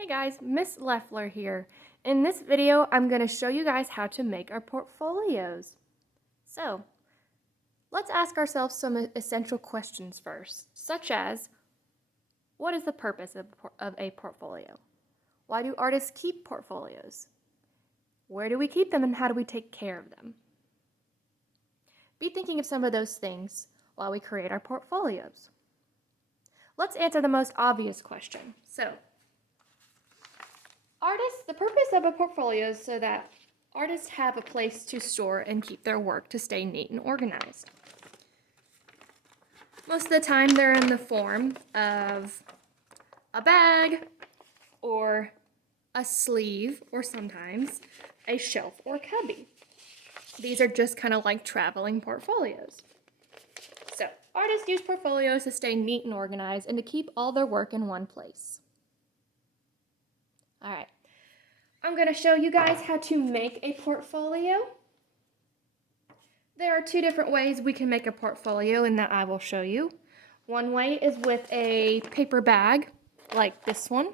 Hey guys, Miss Leffler here. In this video, I'm going to show you guys how to make our portfolios. So, let's ask ourselves some essential questions first, such as, what is the purpose of a portfolio? Why do artists keep portfolios? Where do we keep them and how do we take care of them? Be thinking of some of those things while we create our portfolios. Let's answer the most obvious question. The purpose of a portfolio is so that artists have a place to store and keep their work to stay neat and organized. Most of the time they're in the form of a bag or a sleeve or sometimes a shelf or cubby. These are just kind of like traveling portfolios. So, artists use portfolios to stay neat and organized and to keep all their work in one place. All right. I'm going to show you guys how to make a portfolio. There are two different ways we can make a portfolio and that I will show you. One way is with a paper bag like this one.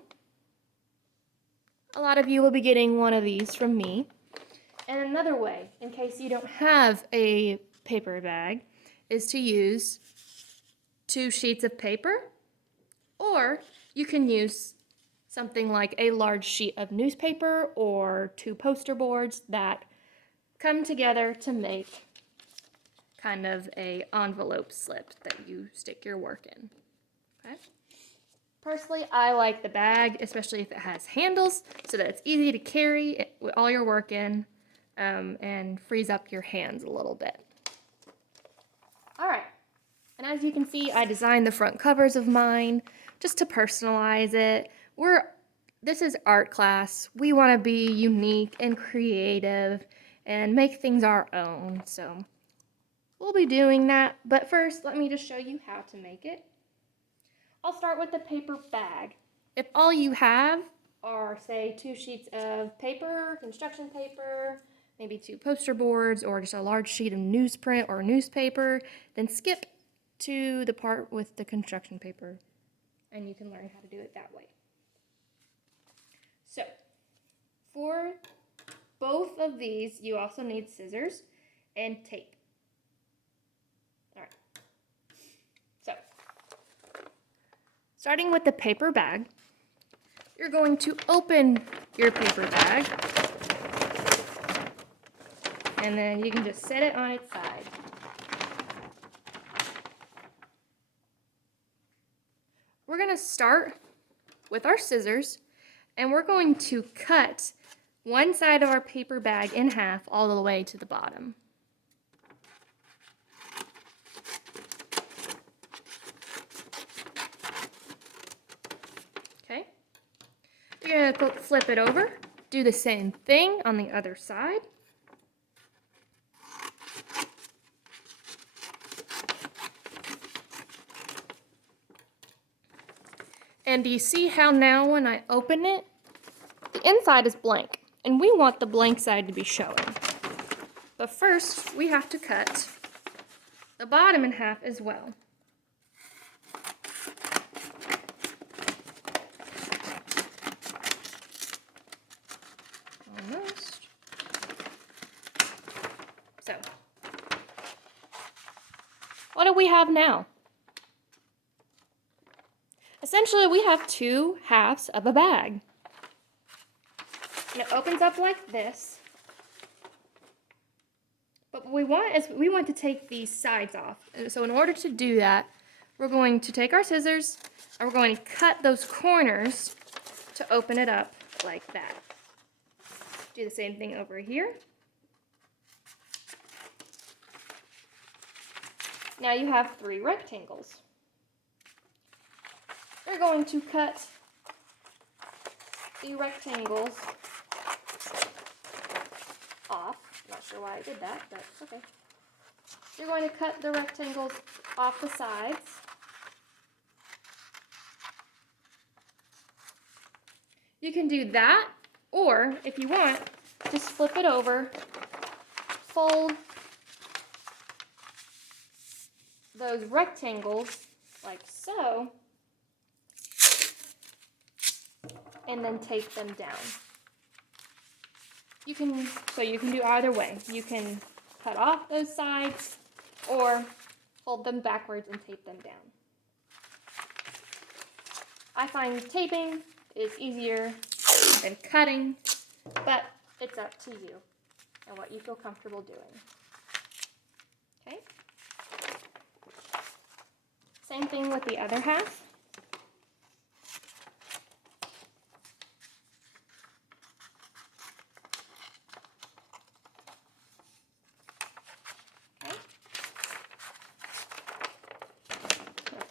A lot of you will be getting one of these from me. And another way, in case you don't have a paper bag, is to use 2 sheets of paper, or you can use something like a large sheet of newspaper or 2 poster boards that come together to make kind of a envelope slip that you stick your work in. Okay? Personally, I like the bag, especially if it has handles, so that it's easy to carry with all your work in and frees up your hands a little bit. All right, and as you can see, I designed the front covers of mine just to personalize it. This is art class. We want to be unique and creative and make things our own. So we'll be doing that. But first, let me just show you how to make it. I'll start with the paper bag. If all you have are, say, 2 sheets of paper, construction paper, maybe 2 poster boards, or just a large sheet of newsprint or newspaper, then skip to the part with the construction paper, and you can learn how to do it that way. So, for both of these, you also need scissors and tape. All right. So, starting with the paper bag, you're going to open your paper bag, and then you can just set it on its side. We're going to start with our scissors, and we're going to cut one side of our paper bag in half all the way to the bottom. Okay? You're going to flip it over, do the same thing on the other side. And do you see how now when I open it, the inside is blank, and we want the blank side to be showing. But first, we have to cut the bottom in half as well. Almost. So, what do we have now? Essentially, we have 2 halves of a bag. And it opens up like this. But what we want is we want to take these sides off. And so in order to do that, we're going to take our scissors and we're going to cut those corners to open it up like that. Do the same thing over here. Now you have 3 rectangles. You're going to cut the rectangles off. Not sure why I did that, but okay. You're going to cut the rectangles off the sides. You can do that, or if you want, just flip it over, fold those rectangles like so, and then tape them down. You can do either way. You can cut off those sides or fold them backwards and tape them down. I find taping is easier than cutting, but it's up to you and what you feel comfortable doing. Okay? Same thing with the other half. Okay.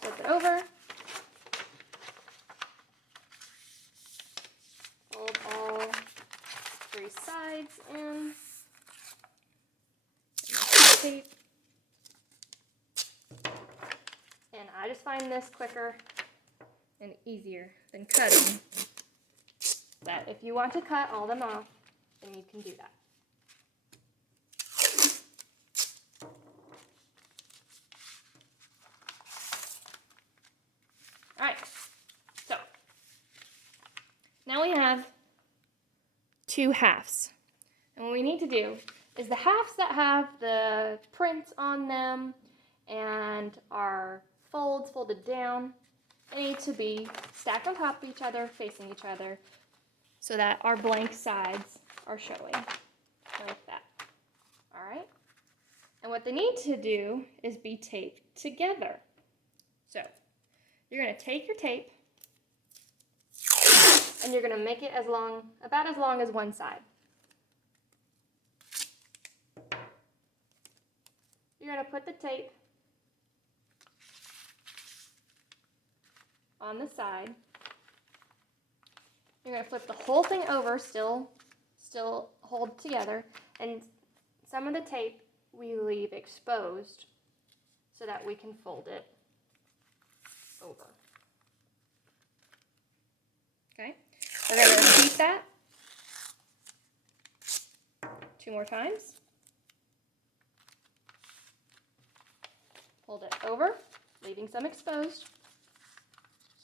Flip it over. Fold all 3 sides in. Tape. And I just find this quicker and easier than cutting. But if you want to cut all them off, then you can do that. All right, so now we have 2 halves. And what we need to do is the halves that have the prints on them and are folds folded down, they need to be stacked on top of each other, facing each other, so that our blank sides are showing like that. All right? And what they need to do is be taped together. So you're going to take your tape and you're going to make it about as long as one side. You're going to put the tape on the side. You're going to flip the whole thing over, still hold together, and some of the tape we leave exposed so that we can fold it over. Okay, we're going to repeat that 2 more times. Fold it over, leaving some exposed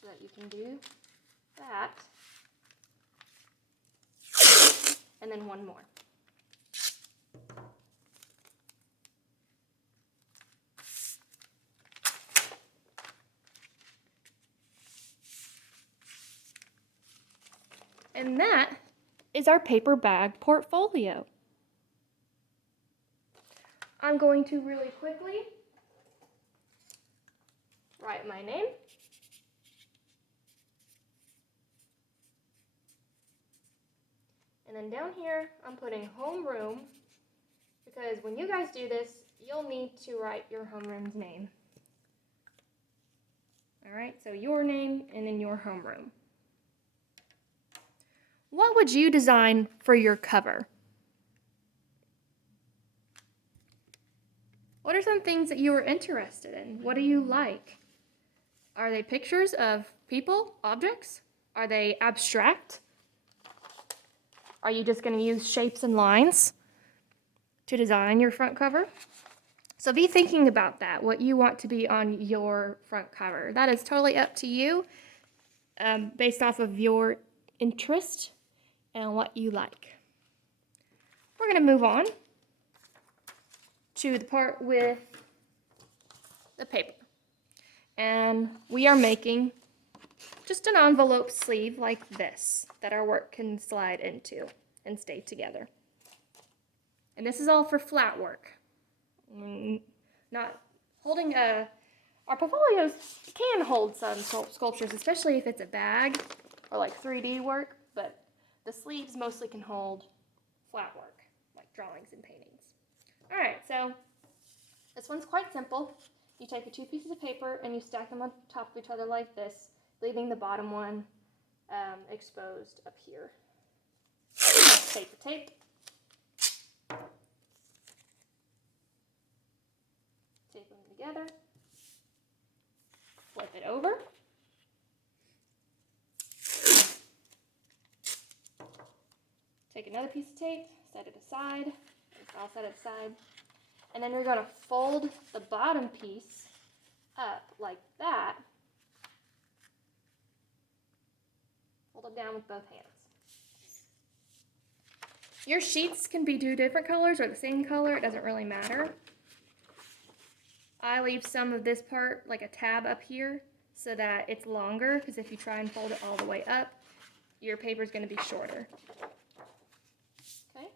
so that you can do that. And then 1 more. And that is our paper bag portfolio. I'm going to really quickly write my name. And then down here, I'm putting homeroom, because when you guys do this, you'll need to write your homeroom's name. All right, so your name and then your homeroom. What would you design for your cover? What are some things that you are interested in? What do you like? Are they pictures of people, objects? Are they abstract? Are you just going to use shapes and lines to design your front cover? So be thinking about that, what you want to be on your front cover. That is totally up to you, based off of your interest and what you like. We're going to move on to the part with the paper. And we are making just an envelope sleeve like this that our work can slide into and stay together. And this is all for flat work. Not holding our portfolios can hold some sculptures, especially if it's a bag or like 3D work, but the sleeves mostly can hold flat work, like drawings and paintings. All right, so this one's quite simple. You take your 2 pieces of paper and you stack them on top of each other like this, leaving the bottom one exposed up here. Take the tape. Tape them together. Flip it over. Take another piece of tape, set it aside. It's all set aside. And then you're going to fold the bottom piece up like that. Hold it down with both hands. Your sheets can be two different colors or the same color. It doesn't really matter. I leave some of this part, like a tab up here, so that it's longer, because if you try and fold it all the way up, your paper is going to be shorter. Okay.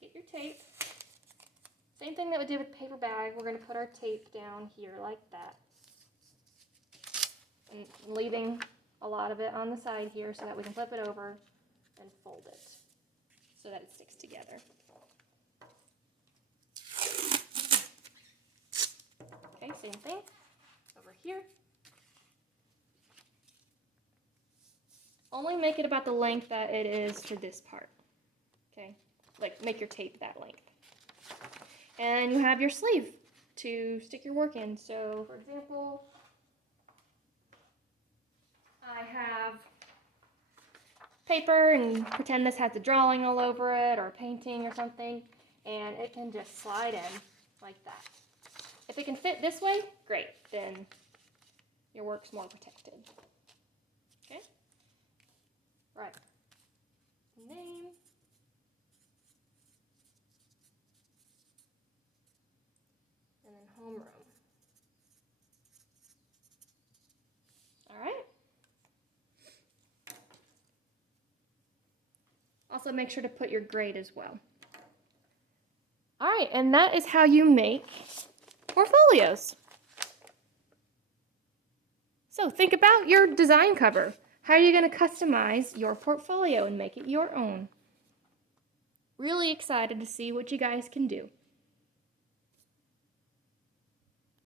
Get your tape. Same thing that we did with the paper bag. We're going to put our tape down here like that. And leaving a lot of it on the side here so that we can flip it over and fold it so that it sticks together. Okay, same thing over here. Only make it about the length that it is to this part. Okay, like make your tape that length. And you have your sleeve to stick your work in. So, for example, I have paper and pretend this has a drawing all over it or a painting or something, and it can just slide in like that. If it can fit this way, great, then your work's more protected. Okay? Right. Name. And then homeroom. All right. Also make sure to put your grade as well. All right, and that is how you make portfolios. So think about your design cover. How are you going to customize your portfolio and make it your own? Really excited to see what you guys can do.